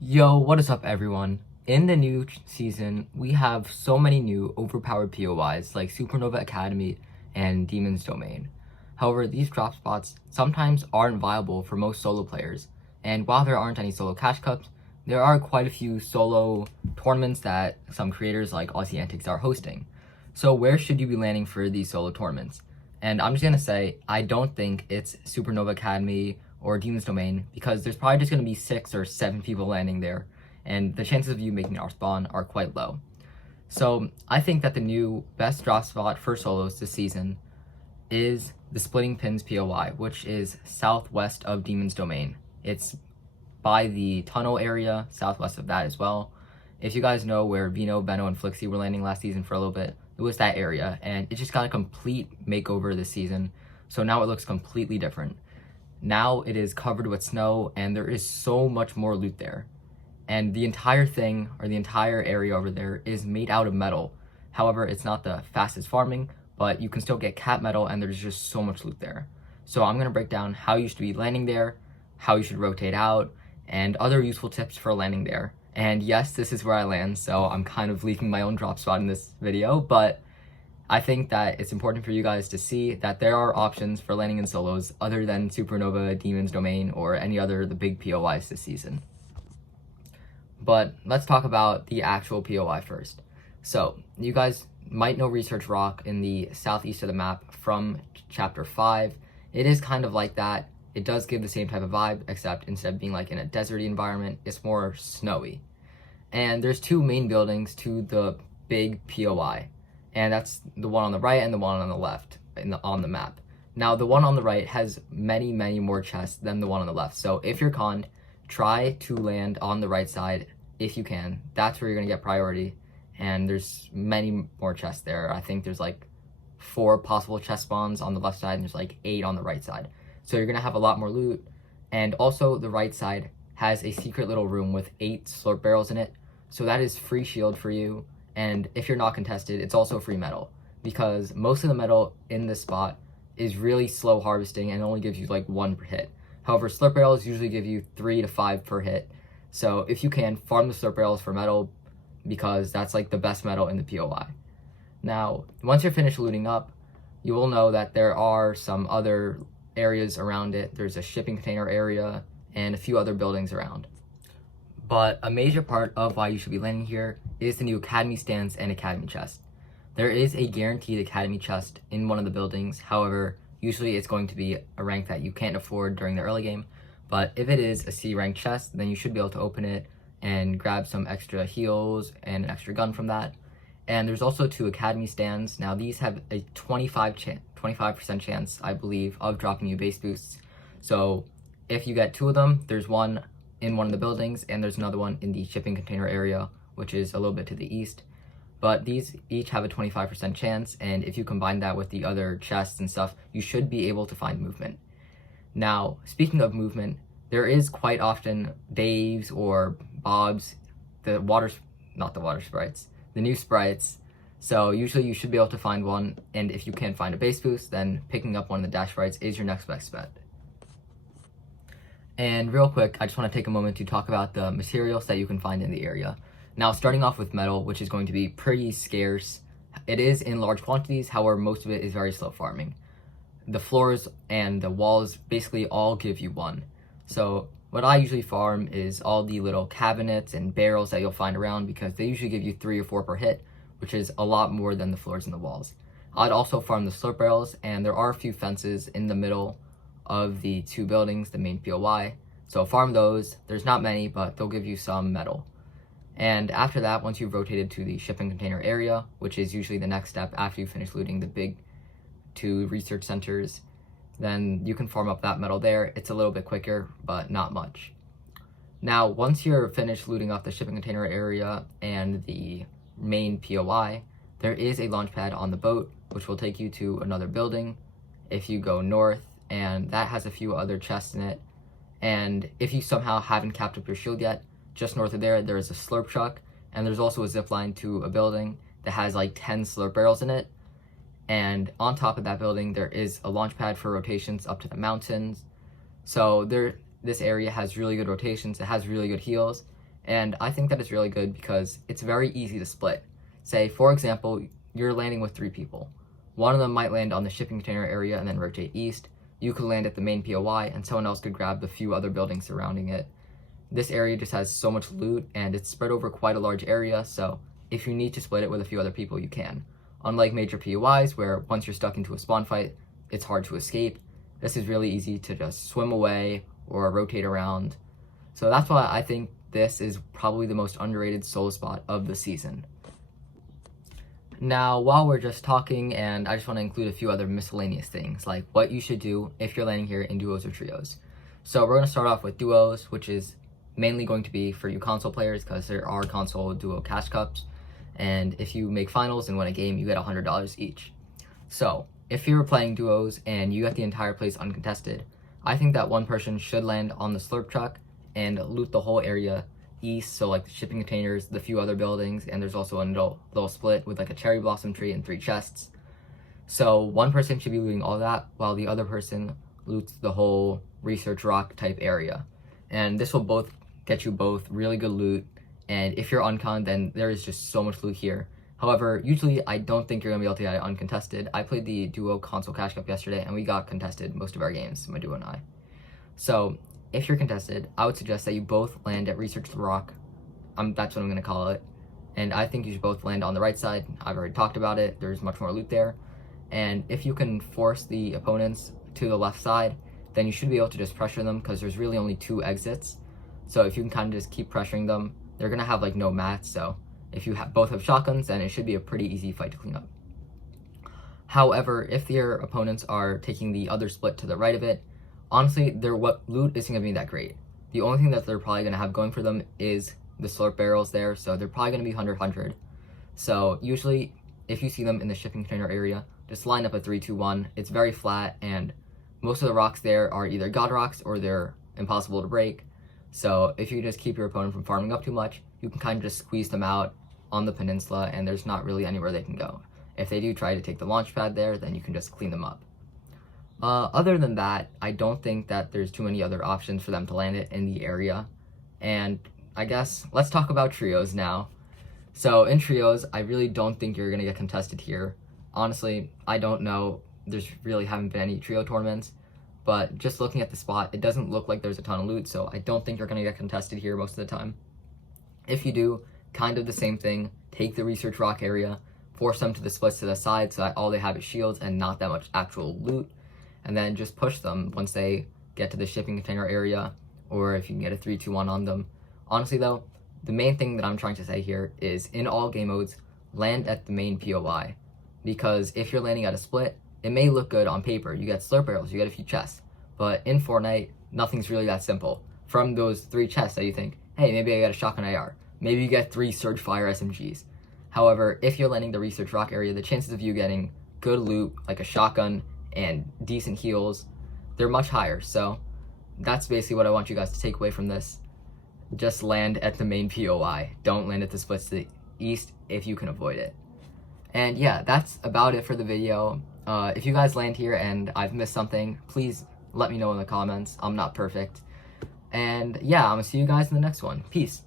Yo, what is up, everyone? In the new season, we have so many new overpowered POIs like Supernova Academy and Demon's Domain. However, these drop spots sometimes aren't viable for most solo players, and while there aren't any solo cash cups, there are quite a few solo tournaments that some creators like Aussie Antics are hosting. So where should you be landing for these solo tournaments? And I'm just gonna say, I don't think it's Supernova Academy or Demon's Domain because there's probably just gonna be 6 or 7 people landing there, and the chances of you making our spawn are quite low. So I think that the new best drop spot for solos this season is the Splitting Pins POI, which is southwest of Demon's Domain. It's by the tunnel area, southwest of that as well. If you guys know where Vino, Beno, and Flixie were landing last season for a little bit, it was that area, and it just got a complete makeover this season. So now it looks completely different. Now it is covered with snow, and there is so much more loot there. And the entire thing, or the entire area over there, is made out of metal. However, it's not the fastest farming, but you can still get cat metal, and there's just so much loot there. So I'm going to break down how you should be landing there, how you should rotate out, and other useful tips for landing there. And yes, this is where I land, so I'm kind of leaking my own drop spot in this video, but I think that it's important for you guys to see that there are options for landing in solos other than Supernova, Demon's Domain, or any other of the big POIs this season. But let's talk about the actual POI first. So, you guys might know Research Rock in the southeast of the map from Chapter 5. It is kind of like that. It does give the same type of vibe, except instead of being like in a deserty environment, it's more snowy. And there's 2 main buildings to the big POI, and that's the one on the right and the one on the left on the map. Now, the one on the right has many more chests than the one on the left, so if you're conned, try to land on the right side if you can. That's where you're gonna get priority, and there's many more chests there. I think there's like 4 possible chest spawns on the left side, and there's like 8 on the right side. So you're gonna have a lot more loot, and also the right side has a secret little room with 8 slurp barrels in it, so that is free shield for you, and if you're not contested, it's also free metal, because most of the metal in this spot is really slow harvesting and only gives you like 1 per hit. However, slurp barrels usually give you 3 to 5 per hit, so if you can, farm the slurp barrels for metal, because that's like the best metal in the POI. Now, once you're finished looting up, you will know that there are some other areas around it. There's a shipping container area and a few other buildings around. But a major part of why you should be landing here is the new Academy stands and Academy chest. There is a guaranteed Academy chest in one of the buildings. However, usually it's going to be a rank that you can't afford during the early game. But if it is a C rank chest, then you should be able to open it and grab some extra heals and an extra gun from that. And there's also 2 Academy stands. Now these have a 25% chance, I believe, of dropping you base boosts. So if you get 2 of them, there's one in one of the buildings, and there's another one in the shipping container area, which is a little bit to the east. But these each have a 25% chance, and if you combine that with the other chests and stuff, you should be able to find movement. Now, speaking of movement, there is quite often Dave's or Bob's, the new sprites. So usually you should be able to find one, and if you can't find a base boost, then picking up one of the dash sprites is your next best bet. And real quick, I just want to take a moment to talk about the materials that you can find in the area. Now, starting off with metal, which is going to be pretty scarce. It is in large quantities, however, most of it is very slow farming. The floors and the walls basically all give you 1. So what I usually farm is all the little cabinets and barrels that you'll find around, because they usually give you 3 or 4 per hit, which is a lot more than the floors and the walls. I'd also farm the slurp barrels, and there are a few fences in the middle of the 2 buildings, the main POI. So farm those. There's not many, but they'll give you some metal. And after that, once you've rotated to the shipping container area, which is usually the next step after you finish looting the big 2 research centers, then you can farm up that metal there. It's a little bit quicker, but not much. Now, once you're finished looting off the shipping container area and the main POI, there is a launch pad on the boat, which will take you to another building if you go north, and that has a few other chests in it. And if you somehow haven't capped up your shield yet, just north of there is a slurp truck, and there's also a zip line to a building that has like 10 slurp barrels in it. And on top of that building, there is a launch pad for rotations up to the mountains. So this area has really good rotations, it has really good heals, And I think that is really good because it's very easy to split. Say, for example, you're landing with 3 people. One of them might land on the shipping container area and then rotate east. You could land at the main POI, and someone else could grab the few other buildings surrounding it. This area just has so much loot, and it's spread over quite a large area, so if you need to split it with a few other people, you can. Unlike major POIs, where once you're stuck into a spawn fight, it's hard to escape, this is really easy to just swim away or rotate around. So that's why I think this is probably the most underrated solo spot of the season. Now, while we're just talking, and I just want to include a few other miscellaneous things, like what you should do if you're landing here in duos or trios. So we're going to start off with duos, which is mainly going to be for you console players because there are console duo cash cups, and if you make finals and win a game, you get $100 each. So if you're playing duos and you get the entire place uncontested, I think that one person should land on the slurp truck and loot the whole area east, so like the shipping containers, the few other buildings, and there's also a little split with like a cherry blossom tree and 3 chests. So one person should be looting all that while the other person loots the whole research rock type area. And this will both get you both really good loot, and if you're uncon, then there is just so much loot here. However, usually I don't think you're going to be able to get it uncontested. I played the duo console cash cup yesterday and we got contested most of our games, my duo and I. So if you're contested, I would suggest that you both land at Research the Rock. That's what I'm going to call it. And I think you should both land on the right side. I've already talked about it. There's much more loot there. And if you can force the opponents to the left side, then you should be able to just pressure them because there's really only 2 exits. So if you can kind of just keep pressuring them, they're going to have like no mats. So if you both have shotguns, then it should be a pretty easy fight to clean up. However, if your opponents are taking the other split to the right of it, honestly, their loot isn't going to be that great. The only thing that they're probably going to have going for them is the slurp barrels there, so they're probably going to be 100-100. So usually, if you see them in the shipping container area, just line up a 3-2-1. It's very flat, and most of the rocks there are either god rocks or they're impossible to break. So if you just keep your opponent from farming up too much, you can kind of just squeeze them out on the peninsula, and there's not really anywhere they can go. If they do try to take the launch pad there, then you can just clean them up. Other than that, I don't think that there's too many other options for them to land it in the area. And I guess let's talk about trios now. So in trios, I really don't think you're going to get contested here. Honestly, I don't know. There's really haven't been any trio tournaments. But just looking at the spot, it doesn't look like there's a ton of loot, so I don't think you're going to get contested here most of the time. If you do, kind of the same thing. Take the research rock area, force them to the splits to the side so that all they have is shields and not that much actual loot. And then just push them once they get to the shipping container area, or if you can get a 3-2-1 on them. Honestly though, the main thing that I'm trying to say here is in all game modes, land at the main POI. Because if you're landing at a split, it may look good on paper. You get slurp barrels, you get a few chests. But in Fortnite, nothing's really that simple. From those 3 chests that you think, hey, maybe I got a shotgun AR. Maybe you get 3 Surge Fire SMGs. However, if you're landing the research rock area, the chances of you getting good loot, like a shotgun, and decent heals, they're much higher. So that's basically what I want you guys to take away from this. Just land at the main POI. Don't land at the splits to the east if you can avoid it. And yeah, that's about it for the video. If you guys land here and I've missed something, please let me know in the comments. I'm not perfect. And yeah, I'm gonna see you guys in the next one. Peace.